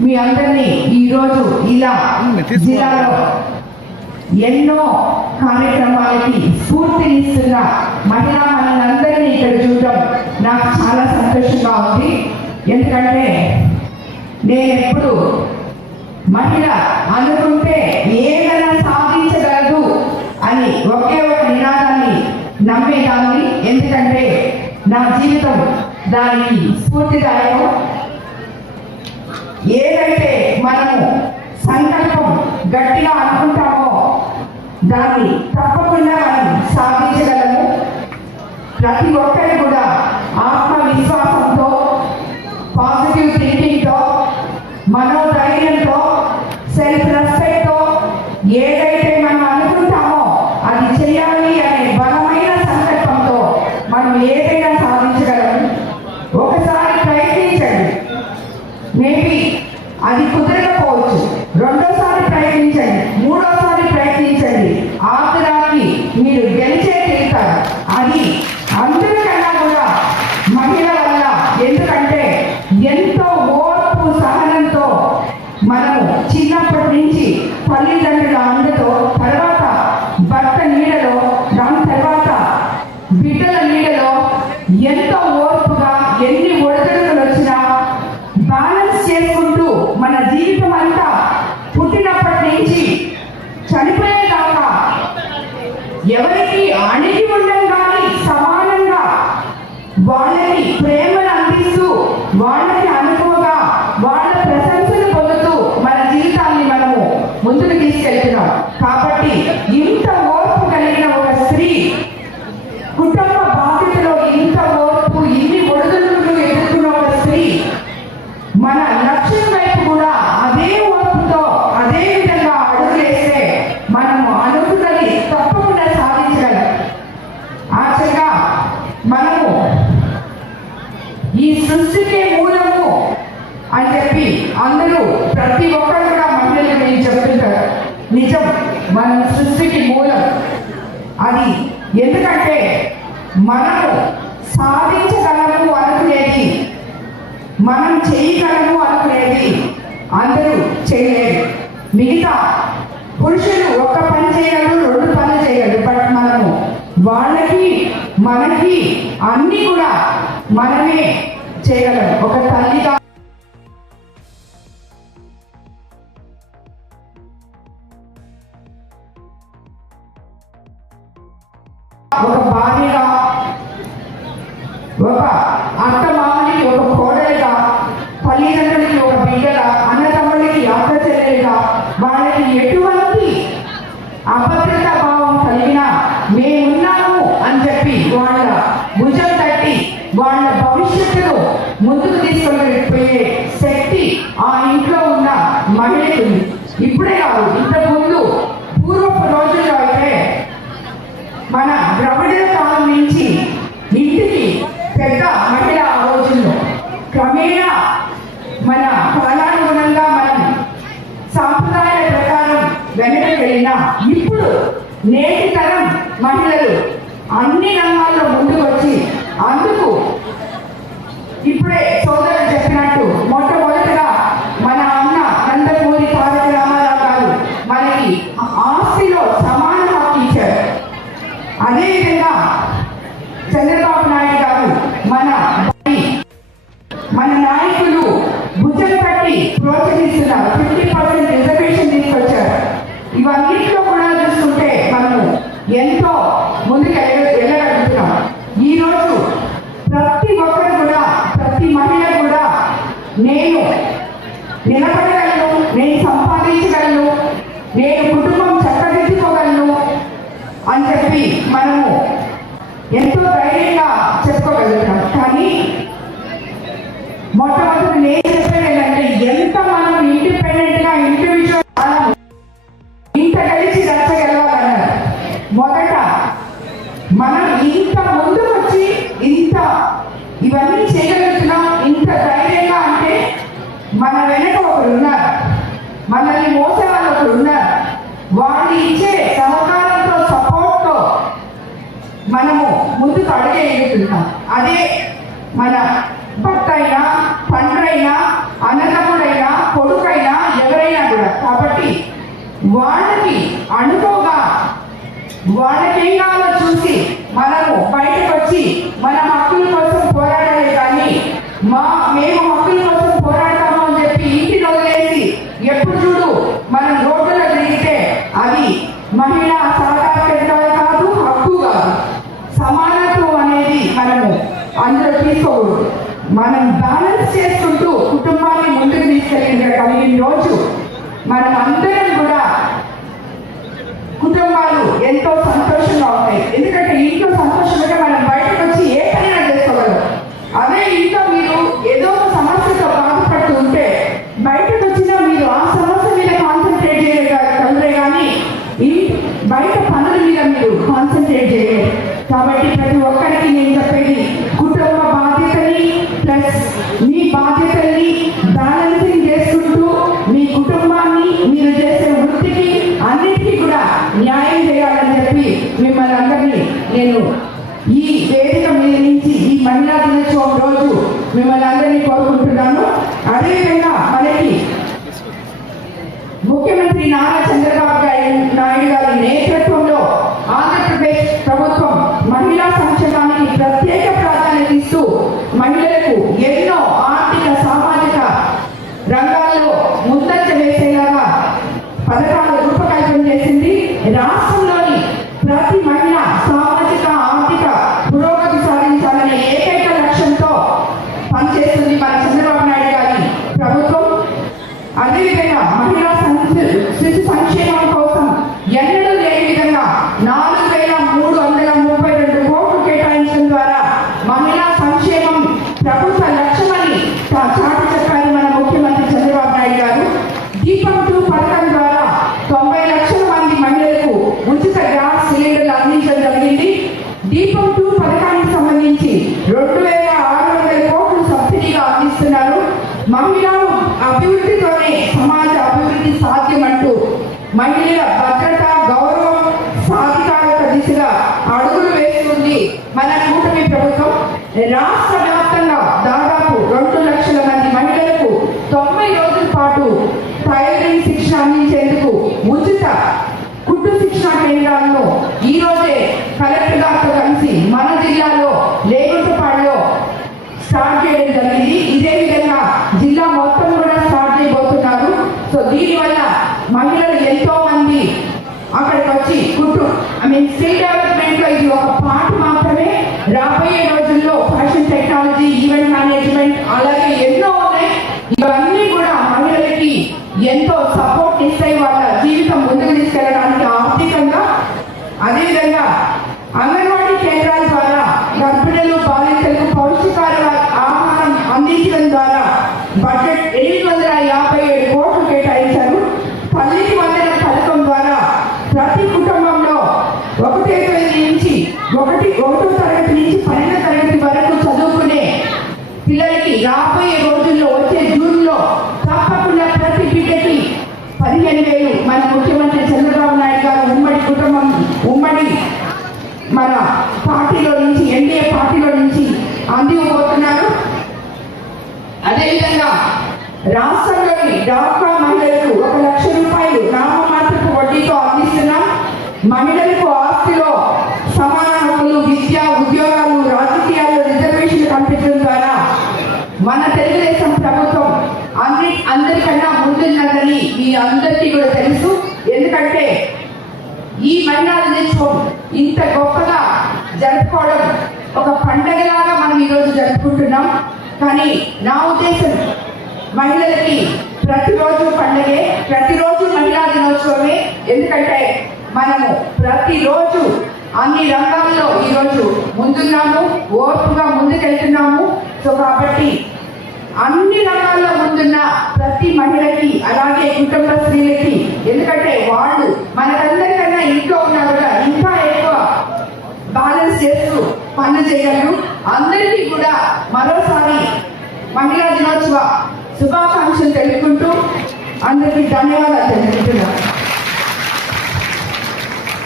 మీ అందరినీ ఈరోజు ఇలా జిల్లాలో ఎన్నో కార్యక్రమాలకి స్ఫూర్తినిస్తున్న మహిళా మనందరినీ ఇక్కడ చూడడం నాకు చాలా సంతోషంగా ఉంది. ఎందుకంటే నేను ఎప్పుడు మహిళ అనుకుంటే ఏదైనా సాధించగలదు అని ఒకే ఒక నినాదాన్ని నమ్మేదాన్ని. ఎందుకంటే నా జీవితం దానికి స్ఫూర్తిదాయకం. ఏదైతే మనము సంకల్పం గట్టిగా అనుకుంటామో దాన్ని తప్పకుండా మనం సాధించగలము. ప్రతి ఒక్కరి కూడా ఆత్మవిశ్వాసంతో, పాజిటివ్ థింకింగ్తో, మనోధైర్యంతో, సెల్ఫ్ రెస్పెక్ట్తో ఏదైతే మనం అనుకుంటామో అది చేయాలి అనే బలమైన సంకల్పంతో మనం ఏదైనా సాధించగలము. ఒకసారి ప్రయత్నించండి, మేబీ అది కుదరకపోవచ్చు. రెండోసారి ప్రయత్నించండి, మూడోసారి ప్రయత్నించండి, ఆఖరాకి మీరు గెలిచే తీరుతారు. అది అందరికన్నా కూడా మహిళ వల్ల. ఎందుకంటే ఎంతో ఓర్పు సహనంతో మనము చిన్నప్పటి నుంచి తల్లిదండ్రుల అండతో, తర్వాత భర్త నీడలో, దాని తర్వాత బిడ్డల నీడలో ఎంతో ఓర్పుగా ఎన్ని ఒడిదుడుకులు వచ్చినా బ్యాలెన్స్ చేసుకుంటూ మన జీవితం అంతా పుట్టినప్పటి నుంచి చనిపోయేదాకా ఎవరికి అణిగి ఉండడం కానీ సమానంగా వాళ్ళకి ప్రేమను అందిస్తూ, వాళ్ళకి అనుకోగా, వాళ్ళ ప్రశంసలు పొందుతూ మన జీవితాన్ని మనము ముందుకు తీసుకెళ్తున్నాం. కాబట్టి ఇంత ఓర్పు కలిగిన ఒక స్త్రీ కుటుంబ బాధ్యతలో ఇంత ఓర్పు, ఇన్ని ఒడిదుడుకులు ఎదుర్కొన్న ఒక స్త్రీ మన లక్ష్యం వైపు కూడా అదే ఓర్పుతో, అదే విధంగా అడుగులేస్తే మనము అనుకున్నది తప్పకుండా సాధించగలం. ఆచగా మనము ఈ సృష్టికే మూలము అని చెప్పి అందరూ ప్రతి ఒక్కరు కూడా మహిళలు గురించి చెప్తుంటారు. నిజం, మనం సృష్టికి మూలం. అది ఎందుకంటే మనము సాధించగలము అనుకునేది, మనం చేయగలము అనుకునేది అందరూ చేయలేరు. మిగతా పురుషులు ఒక్క పని చేయగలరు, 2 పనులు చేయగలరు. బట్ మనము వాళ్ళకి మనకి అన్ని కూడా మనమే చేయగలం. ఒక తల్లిగా, ఒక భార్యగా, ఒక అత్త మామకి ఒక కోడలిగా, తల్లిదండ్రులకి ఒక బిడ్డగా, అన్నదమ్ములకి అక్క చెల్లెలుగా, వాళ్ళకి ఎటువంటి అభద్రతా భావం కలిగినా మేమున్నాము అని చెప్పి వాళ్ళ భుజం తట్టి వాళ్ళ భవిష్యత్తును ముందుకు తీసుకెళ్ళిపోయే శక్తి ఆ ఇంట్లో ఉన్న మహిళకు. ఇప్పుడే కాదు, ఇంతకుముందు పూర్వపు రోజుల్లో అయితే మన ద్రవిడ కాలం నుంచి ఇంటికి పెద్ద మహిళ ఆ రోజుల్లో. క్రమేణా మన కాలానుగుణంగా మనం సాంప్రదాయ ప్రకారం వెనక్కి వెళ్ళినా ఇప్పుడు నేటి తరం మహిళలు అన్ని రంగాల్లో ముందుకు వచ్చి, అందుకు ఇప్పుడే సోదరులు చెప్పినట్టు మొట్టమొదటిగా మన అన్న నందమూరి తారక రామారావు గారు మనకి ఆస్తిలో సమాన హక్కు ఇచ్చారు. అదేవిధంగా చంద్రబాబు నాయుడు గారు మన నాయకులు భుజం పట్టి ప్రోత్సహిస్తున్నారు. 50% రిజర్వేషన్ తీసుకొచ్చారు. ఇవన్నింటిలో కూడా చూస్తుంటే మనము ఎంతో ముందుకు వెళ్ళగలుగుతున్నాం. ఈరోజు ప్రతి ఒక్కరు కూడా, ప్రతి మహిళ కూడా నేను నిలబడగలను, నేను సంపాదించగలను, నేను కుటుంబం చక్కదిద్దుకోగలను అని చెప్పి మనము ఎంతో ధైర్యంగా చెప్పుకోగలుగుతాం. కానీ మొట్టమొదటి నేను చెప్పేది ఏంటంటే, ఎంత మనం ఇండిపెండెంట్గా, ఇండివిజువల్ ఇంత కలిసి రచ్చగలవాలన్నారు. మొదట మనం ఇంత ముందుకు వచ్చి ఇంత ఇవన్నీ చేయగలుగుతున్నాం, ఇంత ధైర్యంగా అంటే మన వెనక ఒకరు ఉన్నారు, మనల్ని మోసే వాళ్ళు ఒకరు ఉన్నారు. వాళ్ళు ఇచ్చే సహకారంతో, సపోర్ట్తో మనము ముందుకు అడుగేయగలుగుతున్నాం. అదే మన భర్త అయినా, తండ్రి అయినా, అన్నదమ్ముడైనా, కొడుకు కాబట్టి వాళ్ళకి అనుకోగా వాళ్ళకేం కావాలో చూసి మనము బయటకు వచ్చి మన హక్కుల కోసం పోరాడాలి. కానీ మేము హక్కుల కోసం పోరాడతాము అని చెప్పి ఇంటిని వదిలేసి ఎప్పుడు చూడు మనం రోడ్డులో తిరిగితే అది మహిళా సాధికారత కాదు, హక్కు కాదు. సమానత్వం అనేది మనము అందులో తీసుకోకూడదు. మనం బ్యాలెన్స్ చేసుకుంటూ కుటుంబాన్ని ముందుకు కలిగిన రోజు మనం అందరం కూడా కుటుంబాలు ఎంతో సంతోషంగా ఉంటాయి. ఎందుకంటే ఇంట్లో సంతోషంగా మనం బయటకు వచ్చి ఏ పైన చేసుకోగలం. అదే ఇంట్లో మీరు ఏదో ఒక సమస్యతో బాధపడుతూ ఉంటే బయటకు వచ్చినా మీరు ఆ సమస్య మీద కాన్సన్ట్రేట్ చేయగలరే కానీ బయట పనుల మీద మీరు కాన్సన్ట్రేట్ చేయలేరు. కాబట్టి ప్రతి ఒక్కరికి నేను చెప్పేది కుటుంబ బాధ్యతని ప్లస్ మీ బాధ్యతల్ని బ్యాలెన్సింగ్ చేసుకుంటూ మీ కుటుంబాన్ని మీరు చేసే వృత్తికి అన్నిటికీ కూడా న్యాయం చేయాలని చెప్పి మిమ్మల్ని అందరినీ నేను ఈ వేదిక మీద నుంచి ఈ మహిళా దినోత్సవం రోజు మిమ్మల్ని అందరినీ కోరుకుంటున్నాను. అదేవిధంగా మనకి ముఖ్యమంత్రి నారా చంద్రబాబు నాయుడు గారి నేతృత్వంలో ఆంధ్రప్రదేశ్ ప్రభుత్వం మహిళా సంక్షేమానికి ప్రత్యేక ప్రాధాన్యత ఇస్తూ మహిళలకు ఎన్నో ఆర్థిక సామాజిక రంగాల్లో ముందంజ వేసేలాగా పథకాలు రూపకల్పన చేసింది. రాష్ట్రంలోని ప్రతి మహిళ సామాజిక ఆర్థిక పురోగతి సాధించాలనే ఏకైక లక్ష్యంతో పనిచేస్తుంది మన చంద్రబాబు నాయుడు గారి ప్రభుత్వం. అదేవిధంగా మహిళా శిశు సంక్షేమం కోసం ఎన్నడూ లేని విధంగా 4,332 కోట్లు కేటాయించడం ద్వారా మహిళా సంక్షేమం ప్రభుత్వ లక్ష్యమని చాటి చెప్పారు మన ముఖ్యమంత్రి చంద్రబాబు నాయుడు గారు. దీపం 2 పథకం ద్వారా 90 లక్షల మంది మహిళలకు ఉచిత గ్యాస్ సిలిండర్లు అందించడం జరిగింది. దీపం 2 పథకానికి సంబంధించి 2,600 కోట్లు సబ్సిడీగా అందిస్తున్నారు. మహిళలు అభివృద్ధితోనే సమాజ అభివృద్ధి సాధ్యం అంటూ మహిళల భద్రత, గౌరవం, సాధికారత దిశగా అడుగులు వేస్తుంది మన కూటమి ప్రభుత్వం. రాష్ట్ర వ్యాప్తంగా దాదాపు 2 లక్షల మంది మహిళలకు 90 రోజుల పాటు టైలరింగ్ శిక్షణ అందించేందుకు ఉచిత కుట్టు శిక్షణ కేంద్రాలను ఈ రోజే కలెక్టర్ గారితో కలిసి మన జిల్లాలో లేగుంటపాడులో స్టార్ట్ చేయడం జరిగింది. ఇదే విధంగా జిల్లా మొత్తం కూడా స్టార్ట్ చేయబోతున్నారు. సో దీనివల్ల మహిళలు ఎంతో మంది అక్కడికి వచ్చి స్కిల్ డెవలప్మెంట్ లో ఇది ఒక పార్ట్ మాత్రమే. రాబోయే రోజుల్లో ఫ్యాషన్ టెక్నాలజీ, ఈవెంట్ మేనేజ్మెంట్ అలాగే ఎన్నో ఉన్నాయి. ఇవన్నీ కూడా మహిళలకి ఎంతో సపోర్ట్ ఇస్తాయి వాళ్ళ జీవితం ముందుకు తీసుకెళ్ళడానికి ఆర్థికంగా. అదేవిధంగా అంగన్వాడీ కేంద్రాల ద్వారా గర్భిణులు, బాలింతలకు పౌష్టికాహార ఆహారం అందించడం ద్వారా బడ్జెట్ 857 కోట్లు కేటాయించారు. తల్లికి వందనం పథకం ద్వారా ప్రతి కుటుంబంలో 1వ తరగతి నుంచి 12వ తరగతి వరకు చదువుకునే పిల్లలకి రాబోయే రోజుల్లో వచ్చే జూన్లో తప్పకుండా ప్రతి బిడ్డకి 15,000 మన ముఖ్యమంత్రి చంద్రబాబు నాయుడు గారు ఉమ్మడి మన పార్టీలో నుంచి ఎన్డీఏ పార్టీలో నుంచి అందివ్వబోతున్నారు. అదేవిధంగా రాష్ట్రంలోని డాక్రా మహిళలకు 1 లక్ష రూపాయలు నామమాత్రపు వడ్డీతో అందిస్తున్నాం. మహిళలకు ఆస్తిలో సమాన హక్కులు, విద్య, ఉద్యోగాలు, రాజకీయాల్లో రిజర్వేషన్లు కల్పించడం ద్వారా మన తెలుగుదేశం ప్రభుత్వం అందరికన్నా ముందున్నదని మీ అందరికీ కూడా తెలుసు. ఎందుకంటే ఈ మహిళా దినోత్సవం ఇంత గొప్పగా జరుపుకోవడం ఒక పండగలాగా మనం ఈరోజు జరుపుకుంటున్నాం. కానీ నా ఉద్దేశం మహిళలకి ప్రతిరోజు పండగే, ప్రతిరోజు మహిళా దినోత్సవమే. ఎందుకంటే మనము ప్రతిరోజు అన్ని రంగాల్లో ఈరోజు ముందున్నాము, ఓర్పుగా ముందుకెళ్తున్నాము. సో కాబట్టి అన్ని రంగాల్లో ముందున్న ప్రతి మహిళకి అలాగే కుటుంబ స్త్రీలకి, ఎందుకంటే వాళ్ళు మనకందరికన్నా ఇంట్లో ఉన్నా కూడా ఇంకా ఎక్కువ బ్యాలెన్స్ చేస్తూ పనులు చేయగలరు. అందరికీ కూడా మరోసారి మహిళా దినోత్సవ శుభాకాంక్షలు తెలుపుకుంటూ అందరికీ ధన్యవాదాలు తెలుపుతున్నాను.